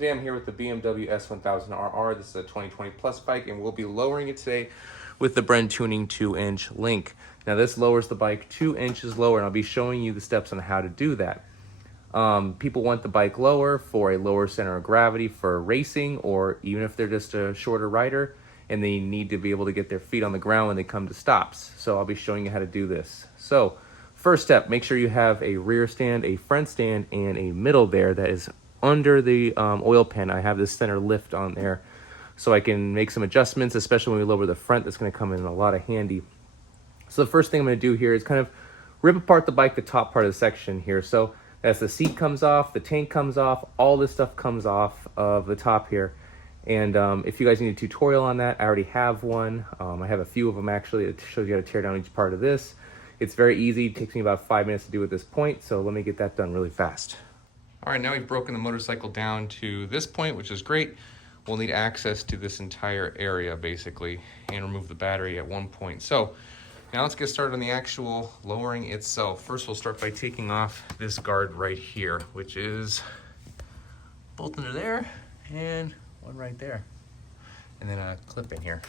Today I'm here with the BMW S1000RR. This is a 2020 plus bike, and we'll be lowering it today with the Bren Tuning 2-inch link. Now this lowers the bike 2 inches lower, and I'll be showing you the steps on how to do that. People want the bike lower for a lower center of gravity for racing, or even if they're just a shorter rider and they need to be able to get their feet on the ground when they come to stops. So I'll be showing you how to do this. So first step, make sure you have a rear stand, a front stand, and a middle there that is under the oil pan. I have this center lift on there so I can make some adjustments, especially when we lower the front. That's going to come in a lot of handy. So the first thing I'm going to do here is kind of rip apart the bike, the top part of the section here. So as the seat comes off, the tank comes off, all this stuff comes off of the top here. And if you guys need a tutorial on that, I already have one. I have a few of them actually. It shows you how to tear down each part of this. It's very easy. It takes me about 5 minutes to do at this point, so let me get that done really fast. All right, now we've broken the motorcycle down to this point, which is great. We'll need access to this entire area basically and remove the battery at one point. So now let's get started on the actual lowering itself. First, we'll start by taking off this guard right here, which is bolt under there and one right there. And then a clip in here.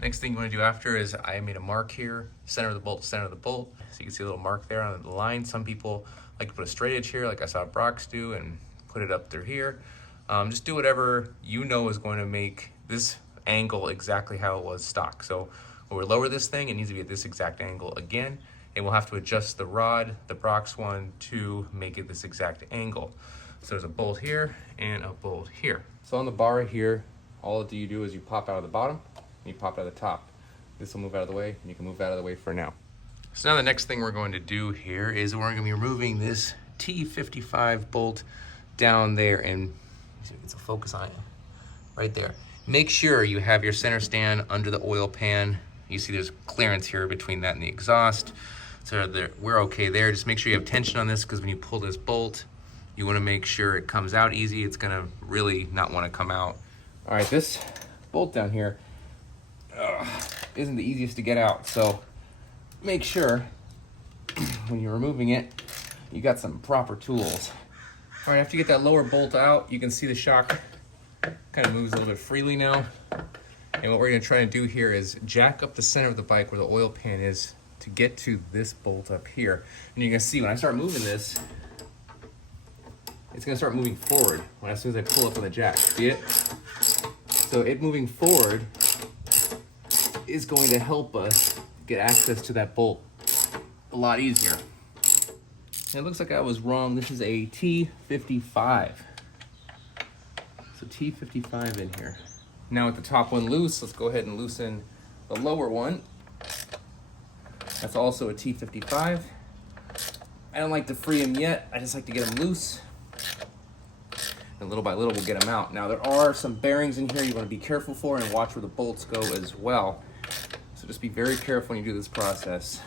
Next thing you want to do after is I made a mark here, center of the bolt, center of the bolt. So you can see a little mark there on the line. Some people like to put a straight edge here, like I saw Brock's do, and put it up through here. Just do whatever you know is going to make this angle exactly how it was stock. So when we lower this thing, it needs to be at this exact angle again, and we'll have to adjust the rod, the Brock's one, to make it this exact angle. So there's a bolt here and a bolt here. So on the bar here, all that you do is you pop out of the bottom, and you pop out of the top. This will move out of the way, and you can move out of the way for now. So now the next thing we're going to do here is we're going to be removing this T55 bolt down there, and it's a focus on it right there. Make sure you have your center stand under the oil pan. You see there's clearance here between that and the exhaust. So we're okay there. Just make sure you have tension on this, because when you pull this bolt, you want to make sure it comes out easy. It's going to really not want to come out. All right, this bolt down here isn't the easiest to get out, so make sure when you're removing it, you got some proper tools. All right, after you get that lower bolt out, you can see the shock kind of moves a little bit freely now. And what we're going to try to do here is jack up the center of the bike where the oil pan is to get to this bolt up here. And you're going to see when I start moving this, it's going to start moving forward as soon as I pull up on the jack. See it? So it moving forward is going to help us get access to that bolt a lot easier. And it looks like I was wrong. This is a T55. So T55 in here. Now with the top one loose, let's go ahead and loosen the lower one. That's also a T55. I don't like to free them yet. I just like to get them loose. And little by little, we'll get them out. Now there are some bearings in here you want to be careful for, and watch where the bolts go as well. So just be very careful when you do this process.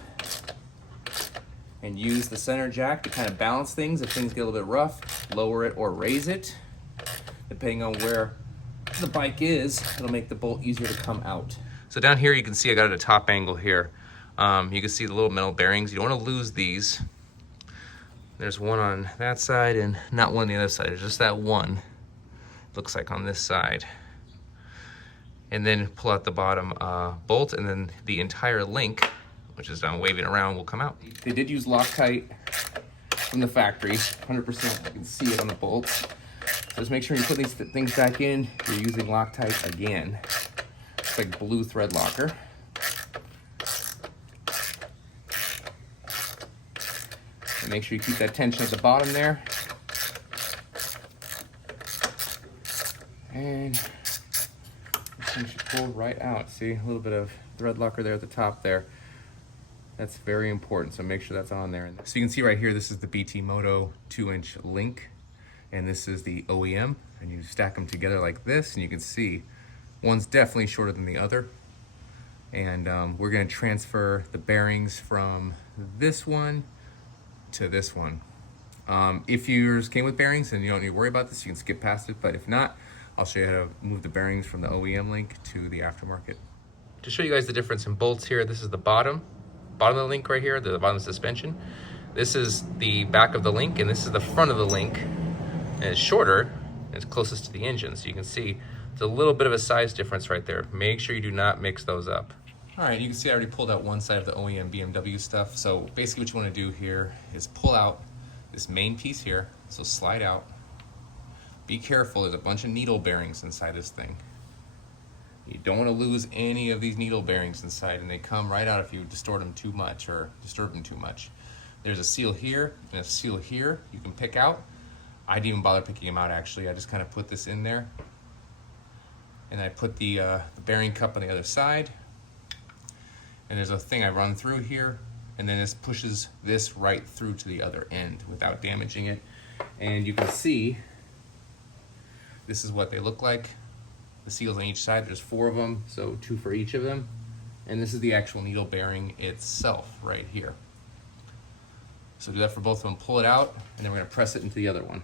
And use the center jack to kind of balance things. If things get a little bit rough, lower it or raise it. Depending on where the bike is, it'll make the bolt easier to come out. So down here you can see I got it at a top angle here. You can see the little metal bearings. You don't want to lose these. There's one on that side and not one on the other side. There's just that one, looks like, on this side. And then pull out the bottom bolt, and then the entire link, which is waving around, will come out. They did use Loctite from the factory, 100%. You can see it on the bolts. So just make sure you put these things back in, you're using Loctite again. It's like blue thread locker. And make sure you keep that tension at the bottom there. And this thing should pull right out. See, a little bit of thread locker there at the top there. That's very important, so make sure that's on there. So you can see right here, this is the BT Moto 2-inch link, and this is the OEM, and you stack them together like this, and you can see one's definitely shorter than the other. And we're gonna transfer the bearings from this one to this one. If yours came with bearings and you don't need to worry about this, you can skip past it, but if not, I'll show you how to move the bearings from the OEM link to the aftermarket. To show you guys the difference in bolts here, this is the bottom of the link right here, the bottom of the suspension. This is the back of the link, and this is the front of the link. And it's shorter, and it's closest to the engine. So you can see it's a little bit of a size difference right there. Make sure you do not mix those up. All right, you can see I already pulled out one side of the OEM BMW stuff. So basically what you want to do here is pull out this main piece here. So slide out. Be careful, there's a bunch of needle bearings inside this thing. You don't want to lose any of these needle bearings inside, and they come right out if you distort them too much or disturb them too much. There's a seal here and a seal here you can pick out. I didn't even bother picking them out actually. I just kind of put this in there. And I put the bearing cup on the other side. And there's a thing I run through here, and then this pushes this right through to the other end without damaging it. And you can see this is what they look like. The seals on each side, there's 4 of them, so 2 for each of them. And this is the actual needle bearing itself right here. So do that for both of them, pull it out, and then we're gonna press it into the other one.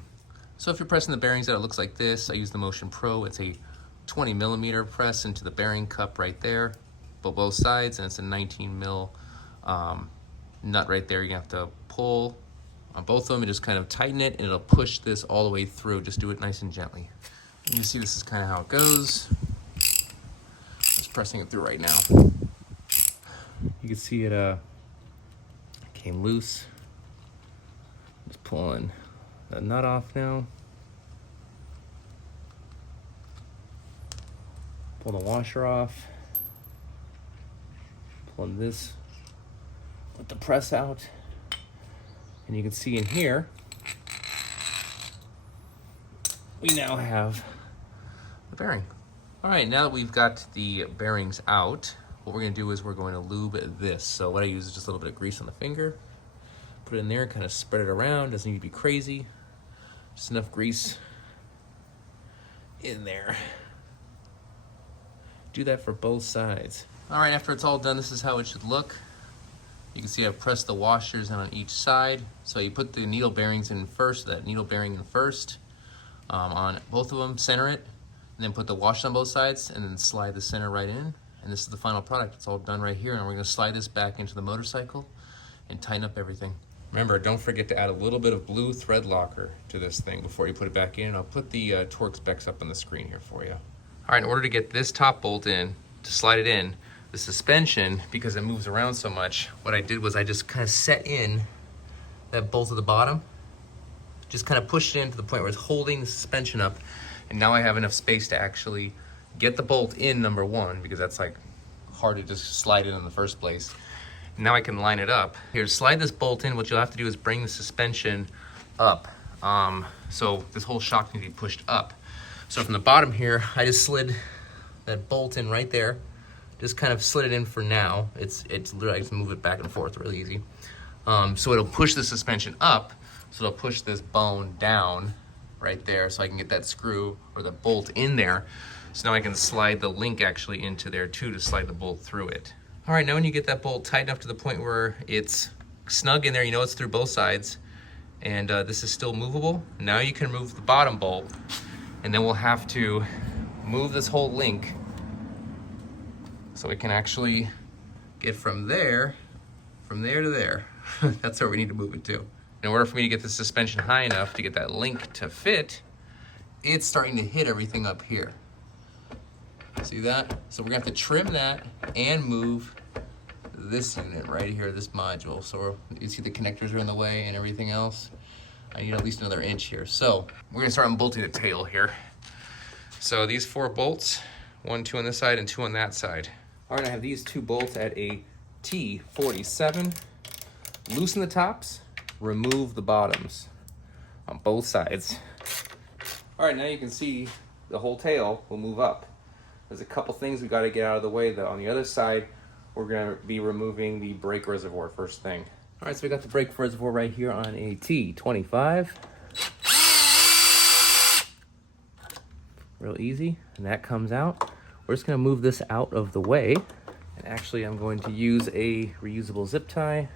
So if you're pressing the bearings out, it looks like this. I use the Motion Pro. It's a 20 millimeter press into the bearing cup right there, both sides, and it's a 19 mil nut right there. You have to pull on both of them and just kind of tighten it, and it'll push this all the way through. Just do it nice and gently. You see this is kind of how it goes. Just pressing it through right now. You can see it came loose. Just pulling the nut off now. Pull the washer off. Pulling this with the press out. And you can see in here, we now have the bearing. All right, now that we've got the bearings out, what we're gonna do is we're going to lube this. So what I use is just a little bit of grease on the finger. Put it in there, kind of spread it around. Doesn't need to be crazy. Just enough grease in there. Do that for both sides. All right, after it's all done, this is how it should look. You can see I've pressed the washers in on each side. So you put the needle bearings in first, that needle bearing in first, on both of them, center it, and then put the washer on both sides, and then slide the center right in. And this is the final product. It's all done right here, and we're gonna slide this back into the motorcycle and tighten up everything. Remember, don't forget to add a little bit of blue thread locker to this thing before you put it back in. I'll put the torque specs up on the screen here for you. All right, in order to get this top bolt in, to slide it in, the suspension, because it moves around so much, what I did was I just kind of set in that bolt at the bottom, just kind of pushed it in to the point where it's holding the suspension up, and now I have enough space to actually get the bolt in, number one, because that's like hard to just slide it in the first place. Now I can line it up. Here, to slide this bolt in, what you'll have to do is bring the suspension up. So this whole shock needs to be pushed up. So from the bottom here, I just slid that bolt in right there. Just kind of slid it in for now. It's literally, I just move it back and forth really easy. So it'll push the suspension up, so it'll push this bone down right there, so I can get that screw or the bolt in there. So now I can slide the link actually into there too, to slide the bolt through it. All right, now when you get that bolt tight enough to the point where it's snug in there, you know it's through both sides, and this is still movable, now you can remove the bottom bolt, and then we'll have to move this whole link so we can actually get from there to there. That's where we need to move it to. In order for me to get the suspension high enough to get that link to fit, it's starting to hit everything up here. See that? So we're gonna have to trim that and move this unit right here, this module. So you see the connectors are in the way and everything else. I need at least another inch here. So we're gonna start unbolting the tail here. So these 4 bolts, 1, 2 on this side and 2 on that side. All right, I have these 2 bolts at a T47. Loosen the tops, remove the bottoms on both sides. All right, now you can see the whole tail will move up. There's a couple things we got to get out of the way though. On the other side, we're going to be removing the brake reservoir first thing. All right, so we got the brake reservoir right here on a T25. Real easy, and that comes out. We're just going to move this out of the way. And actually, I'm going to use a reusable zip tie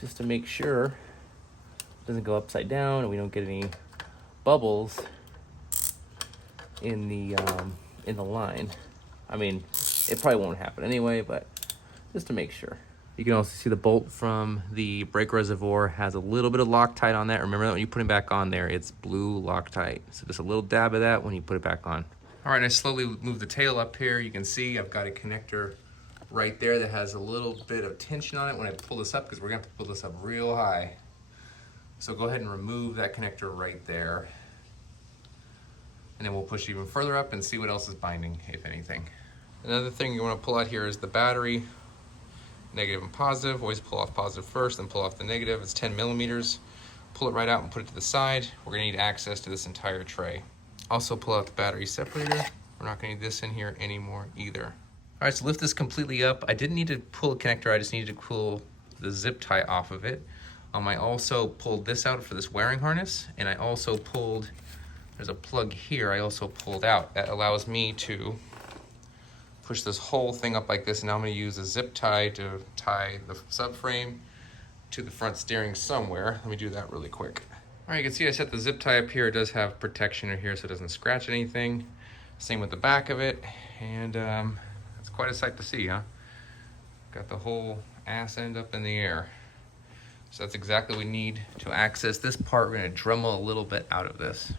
just to make sure it doesn't go upside down and we don't get any bubbles in the line. I mean, it probably won't happen anyway, but just to make sure. You can also see the bolt from the brake reservoir has a little bit of Loctite on that. Remember that when you put it back on there, it's blue Loctite. So just a little dab of that when you put it back on. All right, I slowly move the tail up here. You can see I've got a connector right there that has a little bit of tension on it when I pull this up, because we're gonna have to pull this up real high. So go ahead and remove that connector right there. And then we'll push even further up and see what else is binding, if anything. Another thing you want to pull out here is the battery, negative and positive. Always pull off positive first, then pull off the negative. It's 10 millimeters. Pull it right out and put it to the side. We're gonna need access to this entire tray. Also pull out the battery separator. We're not gonna need this in here anymore either. All right, so lift this completely up. I didn't need to pull a connector, I just needed to pull the zip tie off of it. I also pulled this out for this wiring harness, and I also pulled, there's a plug here I also pulled out. That allows me to push this whole thing up like this, and now I'm gonna use a zip tie to tie the subframe to the front steering somewhere. Let me do that really quick. All right, you can see I set the zip tie up here. It does have protection in here so it doesn't scratch anything. Same with the back of it, and it's quite a sight to see, huh? Got the whole ass end up in the air. So that's exactly what we need to access this part. We're gonna Dremel a little bit out of this.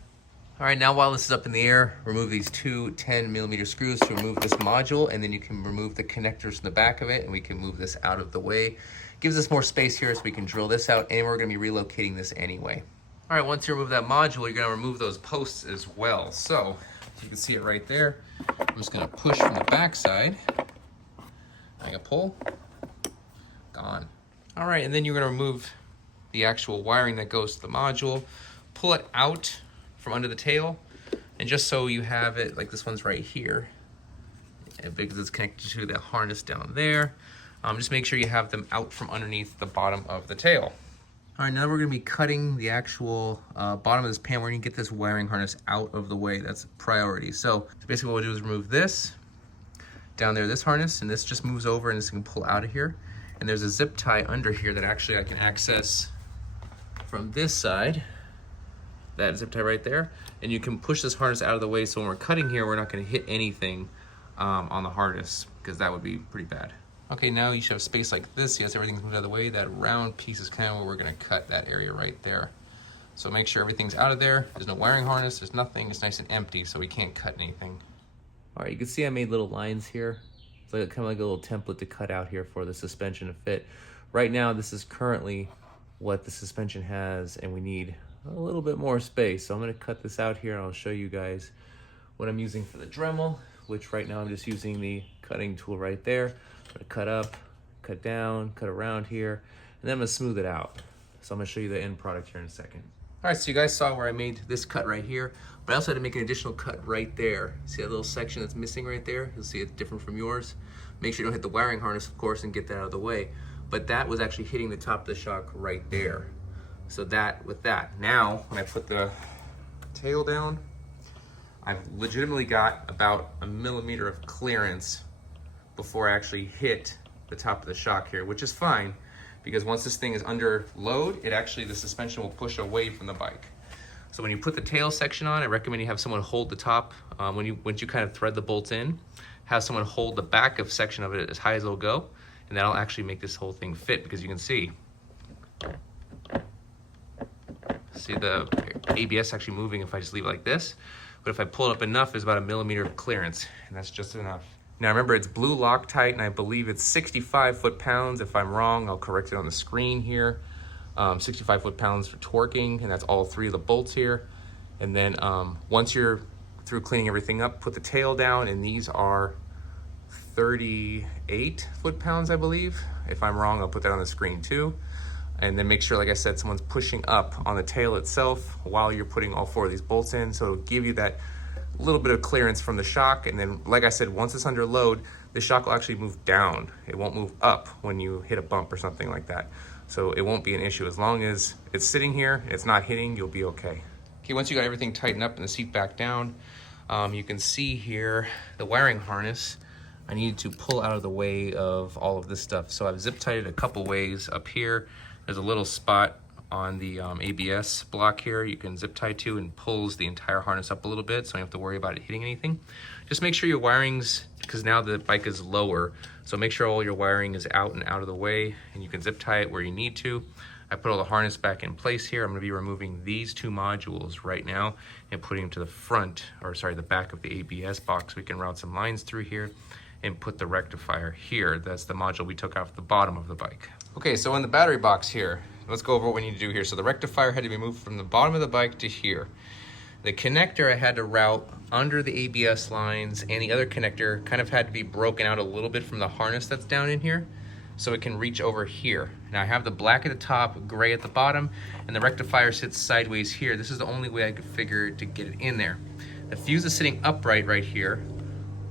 All right, now while this is up in the air, remove these two 10 millimeter screws to remove this module, and then you can remove the connectors from the back of it, and we can move this out of the way. Gives us more space here so we can drill this out, and we're gonna be relocating this anyway. All right, once you remove that module, you're gonna remove those posts as well. So you can see it right there. I'm just gonna push from the back side. I can pull, gone. All right, and then you're gonna remove the actual wiring that goes to the module, pull it out from under the tail, and just so you have it, like this one's right here, and because it's connected to the harness down there, just make sure you have them out from underneath the bottom of the tail. All right, now we're gonna be cutting the actual bottom of this pan. We're gonna get this wiring harness out of the way. That's a priority. So basically what we'll do is remove this, down there, this harness, and this just moves over and this can pull out of here. And there's a zip tie under here that actually I can access from this side, that zip tie right there. And you can push this harness out of the way so when we're cutting here, we're not gonna hit anything on the harness, because that would be pretty bad. Okay, now you should have space like this. Yes, everything's moved out of the way. That round piece is kind of where we're gonna cut that area right there. So make sure everything's out of there. There's no wiring harness, there's nothing. It's nice and empty, so we can't cut anything. All right, you can see I made little lines here. It's like kind of like a little template to cut out here for the suspension to fit. Right now, this is currently what the suspension has, and we need a little bit more space. So I'm gonna cut this out here, and I'll show you guys what I'm using for the Dremel, which right now I'm just using the cutting tool right there. I'm gonna cut up, cut down, cut around here, and then I'm gonna smooth it out. So I'm gonna show you the end product here in a second. All right, so you guys saw where I made this cut right here, but I also had to make an additional cut right there. See that little section that's missing right there? You'll see it different from yours. Make sure you don't hit the wiring harness, of course, and get that out of the way. But that was actually hitting the top of the shock right there. So that, with that. Now, when I put the tail down, I've legitimately got about a millimeter of clearance before I actually hit the top of the shock here, which is fine, because once this thing is under load, it actually, the suspension will push away from the bike. So when you put the tail section on, I recommend you have someone hold the top. Once you kind of thread the bolts in, have someone hold the back of section of it as high as it'll go, and that'll actually make this whole thing fit, because you can see the ABS actually moving if I just leave it like this. But if I pull it up enough, there's about a millimeter of clearance, and that's just enough. Now remember, it's blue Loctite, and I believe it's 65 foot-pounds. If I'm wrong, I'll correct it on the screen here. 65 foot-pounds for torquing, and that's all three of the bolts here. And then once you're through cleaning everything up, put the tail down, and these are 38 foot-pounds, I believe. If I'm wrong, I'll put that on the screen too. And then make sure, like I said, someone's pushing up on the tail itself while you're putting all four of these bolts in. So it'll give you that little bit of clearance from the shock. And then, like I said, once it's under load, the shock will actually move down. It won't move up when you hit a bump or something like that. So it won't be an issue. As long as it's sitting here, it's not hitting, you'll be okay. Okay, once you got everything tightened up and the seat back down, you can see here the wiring harness. I needed to pull out of the way of all of this stuff. So I've zip tied it a couple ways. Up here, there's a little spot on the ABS block here you can zip tie to, and pulls the entire harness up a little bit, so you don't have to worry about it hitting anything. Just make sure your wiring's because now the bike is lower. So make sure all your wiring is out and out of the way, and you can zip tie it where you need to. I put all the harness back in place here. I'm gonna be removing these 2 modules right now and putting them to the front, or sorry, the back of the ABS box. We can route some lines through here and put the rectifier here. That's the module we took off the bottom of the bike. Okay, so in the battery box here, let's go over what we need to do here. So the rectifier had to be moved from the bottom of the bike to here. The connector I had to route under the ABS lines, and the other connector kind of had to be broken out a little bit from the harness that's down in here, so it can reach over here. Now I have the black at the top, gray at the bottom, and the rectifier sits sideways here. This is the only way I could figure to get it in there. The fuse is sitting upright right here,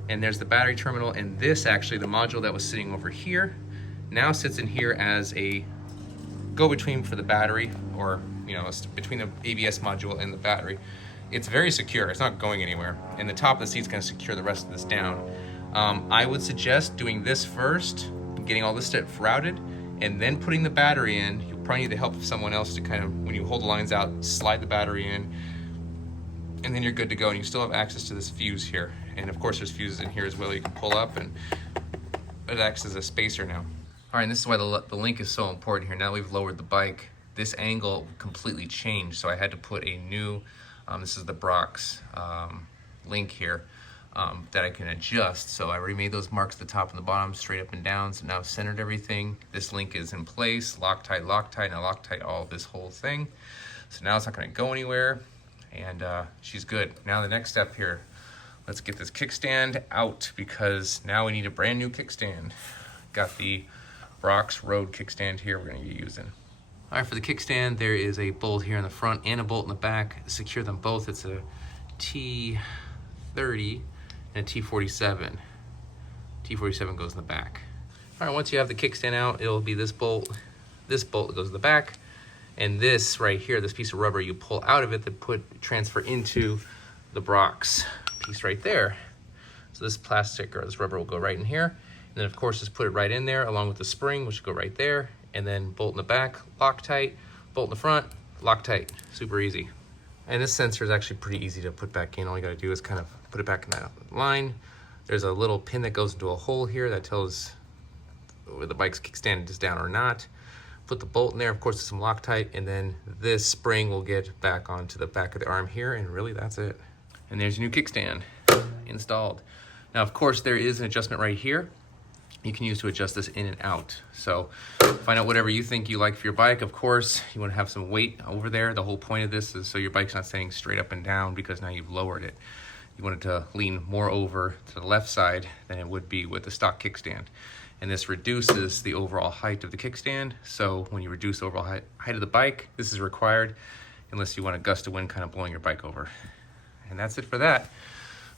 and there's the battery terminal, and this actually, the module that was sitting over here, now sits in here as a go-between for the battery, or it's between the ABS module and the battery. It's very secure, it's not going anywhere, and the top of the seat's gonna secure the rest of this down. I would suggest doing this first, getting all this stuff routed, and then putting the battery in. You'll probably need the help of someone else to kind of, when you hold the lines out, slide the battery in, and then you're good to go, and you still have access to this fuse here. And of course there's fuses in here as well you can pull up, and it acts as a spacer now. All right, and this is why the link is so important here. Now we've lowered the bike, this angle completely changed, so I had to put a new, this is the Brox link here, that I can adjust. So I already made those marks at the top and the bottom, straight up and down, so now I've centered everything. This link is in place, Loctite, now Loctite all this whole thing. So now it's not gonna go anywhere, and she's good. Now the next step here, let's get this kickstand out, because now we need a brand new kickstand. Got the Brox Road kickstand here we're gonna be using. All right, for the kickstand, there is a bolt here in the front and a bolt in the back. Secure them both. It's a T30 and a T47. T47 goes in the back. All right, once you have the kickstand out, it'll be this bolt that goes in the back, and this right here, this piece of rubber you pull out of it to transfer into the Brox piece right there. So this plastic or this rubber will go right in here, and then of course just put it right in there along with the spring, which will go right there, and then bolt in the back, Loctite, bolt in the front, Loctite. Super easy. And this sensor is actually pretty easy to put back in. All you gotta do is kind of put it back in that line. There's a little pin that goes into a hole here that tells whether the bike's kickstand is down or not. Put the bolt in there, of course, with some Loctite, and then this spring will get back onto the back of the arm here, and really that's it. And there's your new kickstand installed. Now, of course, there is an adjustment right here you can use to adjust this in and out. So find out whatever you think you like for your bike. Of course, you want to have some weight over there. The whole point of this is so your bike's not staying straight up and down, because now you've lowered it. You want it to lean more over to the left side than it would be with the stock kickstand. And this reduces the overall height of the kickstand. So when you reduce the overall height of the bike, this is required unless you want a gust of wind kind of blowing your bike over. And that's it for that.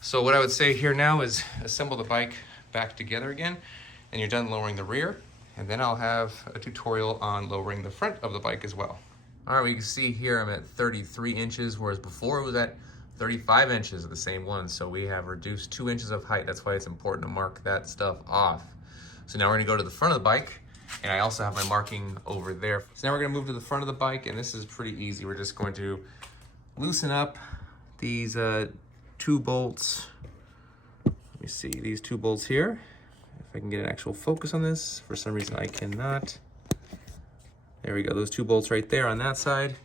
So what I would say here now is assemble the bike back together again, and you're done lowering the rear, and then I'll have a tutorial on lowering the front of the bike as well. All right, well, you can see here I'm at 33 inches, whereas before it was at 35 inches of the same one. So we have reduced 2 inches of height. That's why it's important to mark that stuff off. So now we're gonna go to the front of the bike, and I also have my marking over there. So now we're gonna move to the front of the bike, and this is pretty easy. We're just going to loosen up these 2 bolts. Let me see, these 2 bolts here. If I can get an actual focus on this. For some reason I cannot. There we go, those 2 bolts right there on that side.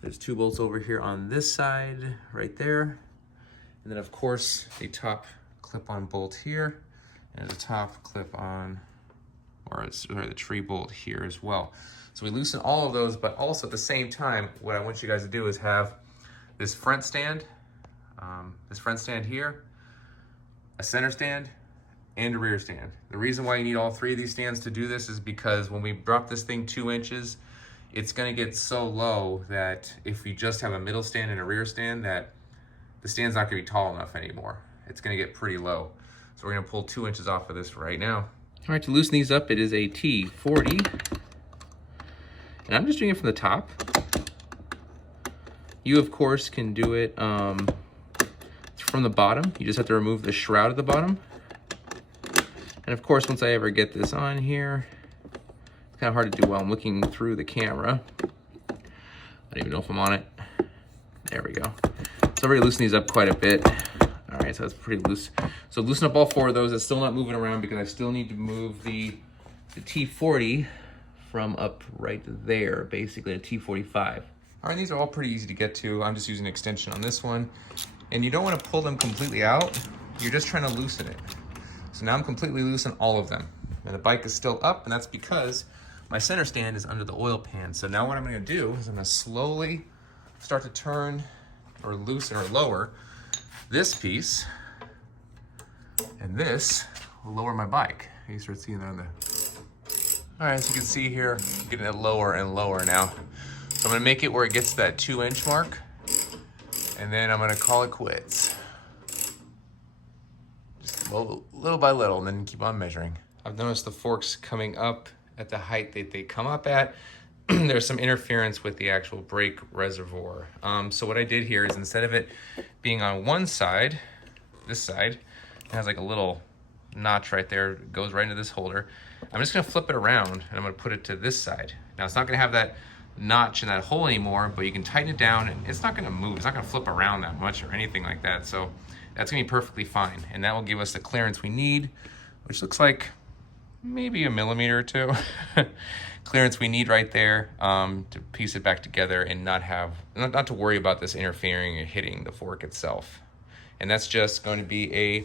There's 2 bolts over here on this side, right there. And then of course, the top clip-on bolt here, and the top clip-on, or the tree bolt here as well. So we loosen all of those, but also at the same time, what I want you guys to do is have this front stand here, a center stand, and a rear stand. The reason why you need all 3 of these stands to do this is because when we drop this thing 2 inches, it's gonna get so low that if you just have a middle stand and a rear stand, that the stand's not gonna be tall enough anymore. It's gonna get pretty low. So we're gonna pull 2 inches off of this right now. All right, to loosen these up, it is a T40. And I'm just doing it from the top. You, of course, can do it from the bottom. You just have to remove the shroud at the bottom. And of course, once I ever get this on here, it's kind of hard to do while I'm looking through the camera. I don't even know if I'm on it. There we go. So I've already loosened these up quite a bit. All right, right, so that's pretty loose. So loosen up all 4 of those. It's still not moving around because I still need to move the T40 from up right there, basically a T45. All right, these are all pretty easy to get to. I'm just using an extension on this one. And you don't want to pull them completely out. You're just trying to loosen it. So now I'm completely loose on all of them. And the bike is still up, and that's because my center stand is under the oil pan. So now what I'm gonna do is I'm gonna slowly start to turn or loosen or lower this piece, and this will lower my bike. You start seeing that on the... All right, as you can see here, I'm getting it lower and lower now. So I'm gonna make it where it gets to that 2-inch mark, and then I'm gonna call it quits. Just little by little, and then keep on measuring. I've noticed the forks coming up at the height that they come up at. There's some interference with the actual brake reservoir. So what I did here is, instead of it being on one side, this side, it has like a little notch right there, it goes right into this holder. I'm just gonna flip it around and I'm gonna put it to this side. Now it's not gonna have that notch in that hole anymore, but you can tighten it down and it's not gonna move. It's not gonna flip around that much or anything like that. So that's gonna be perfectly fine. And that will give us the clearance we need, which looks like maybe a millimeter or 2 clearance we need right there, to piece it back together and not to worry about this interfering or hitting the fork itself. And that's just going to be a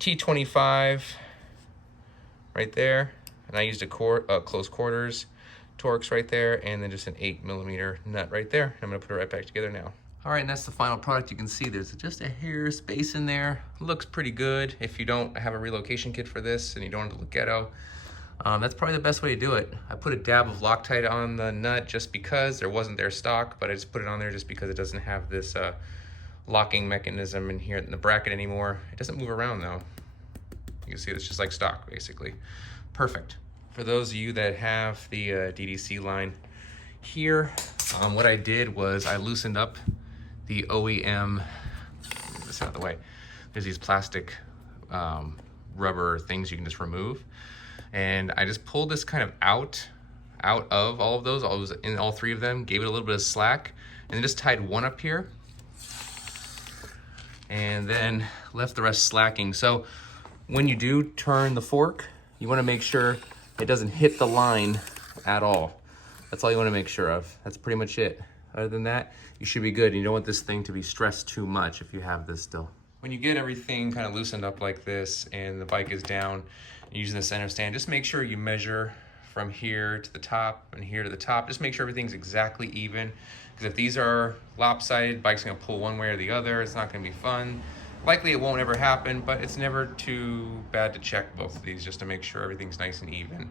T25 right there, and I used a close quarters Torx right there, and then just an 8mm nut right there. I'm gonna put it right back together now. All right, and that's the final product. You can see there's just a hair space in there. Looks pretty good. If you don't have a relocation kit for this and you don't want to look ghetto, that's probably the best way to do it. I put a dab of Loctite on the nut just because there wasn't their stock, but I just put it on there just because it doesn't have this locking mechanism in here in the bracket anymore. It doesn't move around though. You can see it's just like stock, basically. Perfect. For those of you that have the DDC line here, what I did was I loosened up the OEM, this out of the way. There's these plastic rubber things you can just remove. And I just pulled this kind of out of all of those. I was in all 3 of them, gave it a little bit of slack, and then just tied one up here. And then left the rest slacking. So when you do turn the fork, you wanna make sure it doesn't hit the line at all. That's all you wanna make sure of. That's pretty much it. Other than that, you should be good. You don't want this thing to be stressed too much if you have this still. When you get everything kind of loosened up like this and the bike is down, using the center stand, just make sure you measure from here to the top and here to the top. Just make sure everything's exactly even. Because if these are lopsided, bike's gonna pull one way or the other. It's not gonna be fun. Likely it won't ever happen, but it's never too bad to check both of these just to make sure everything's nice and even.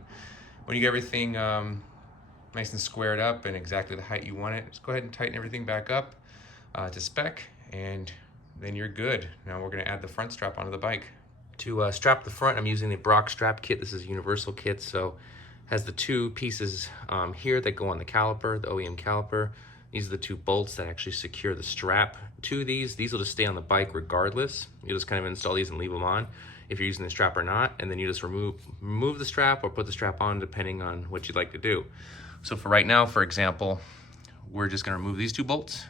When you get everything nice and squared up and exactly the height you want it, just go ahead and tighten everything back up to spec, and then you're good. Now we're gonna add the front strap onto the bike. To strap the front, I'm using the Brock strap kit. This is a universal kit, so has the 2 pieces here that go on the caliper, the OEM caliper. These are the 2 bolts that actually secure the strap to these. These will just stay on the bike regardless. You'll just kind of install these and leave them on if you're using the strap or not, and then you just remove the strap or put the strap on depending on what you'd like to do. So for right now, for example, we're just gonna remove these 2 bolts,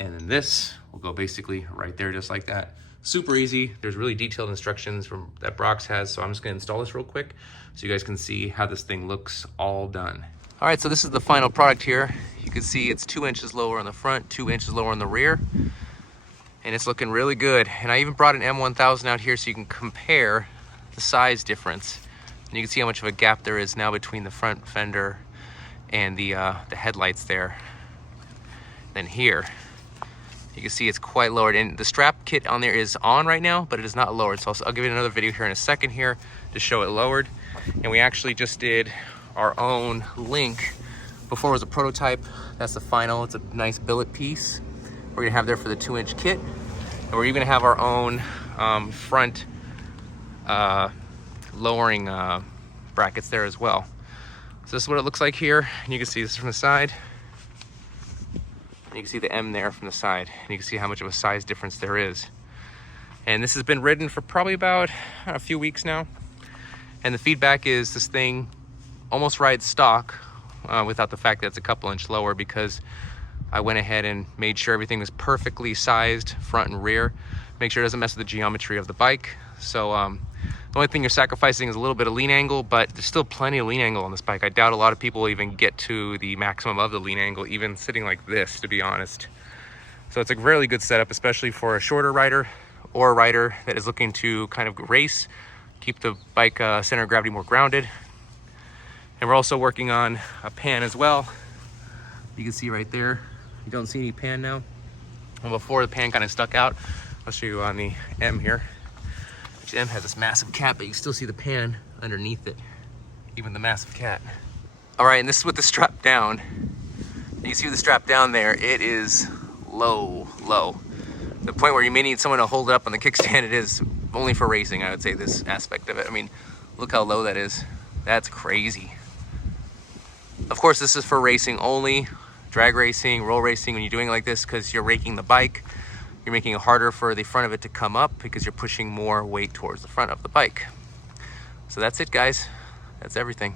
and then this will go basically right there just like that. Super easy. There's really detailed instructions that Brock's has, so I'm just gonna install this real quick so you guys can see how this thing looks all done. All right, so this is the final product here. You can see it's 2 inches lower on the front, 2 inches lower on the rear, and it's looking really good. And I even brought an M1000 out here so you can compare the size difference. And you can see how much of a gap there is now between the front fender and the headlights there. Then here, you can see it's quite lowered, and the strap kit on there is on right now, but it is not lowered. So I'll give you another video here in a second here to show it lowered. And we actually just did our own link. Before it was a prototype. That's the final. It's a nice billet piece we're gonna have there for the 2-inch kit. And we're even gonna have our own front lowering brackets there as well. So this is what it looks like here. And you can see this from the side. And you can see the M there from the side. And you can see how much of a size difference there is. And this has been ridden for probably about a few weeks now. And the feedback is this thing almost rides stock without the fact that it's a couple inch lower, because I went ahead and made sure everything was perfectly sized, front and rear. Make sure it doesn't mess with the geometry of the bike. So the only thing you're sacrificing is a little bit of lean angle, but there's still plenty of lean angle on this bike. I doubt a lot of people will even get to the maximum of the lean angle, even sitting like this, to be honest. So it's a really good setup, especially for a shorter rider or a rider that is looking to kind of race, keep the bike center of gravity more grounded. And we're also working on a pan as well. You can see right there, you don't see any pan now. Well, before the pan kind of stuck out. I'll show you on the M here. The M has this massive cat, but you still see the pan underneath it, even the massive cat. All right, and this is with the strap down. You see the strap down there, it is low. The point where you may need someone to hold it up on the kickstand. It is only for racing, I would say, this aspect of it. I mean, look how low that is. That's crazy. Of course, this is for racing only, drag racing, roll racing. When you're doing it like this, because you're raking the bike, you're making it harder for the front of it to come up because you're pushing more weight towards the front of the bike. So that's it, guys. That's everything.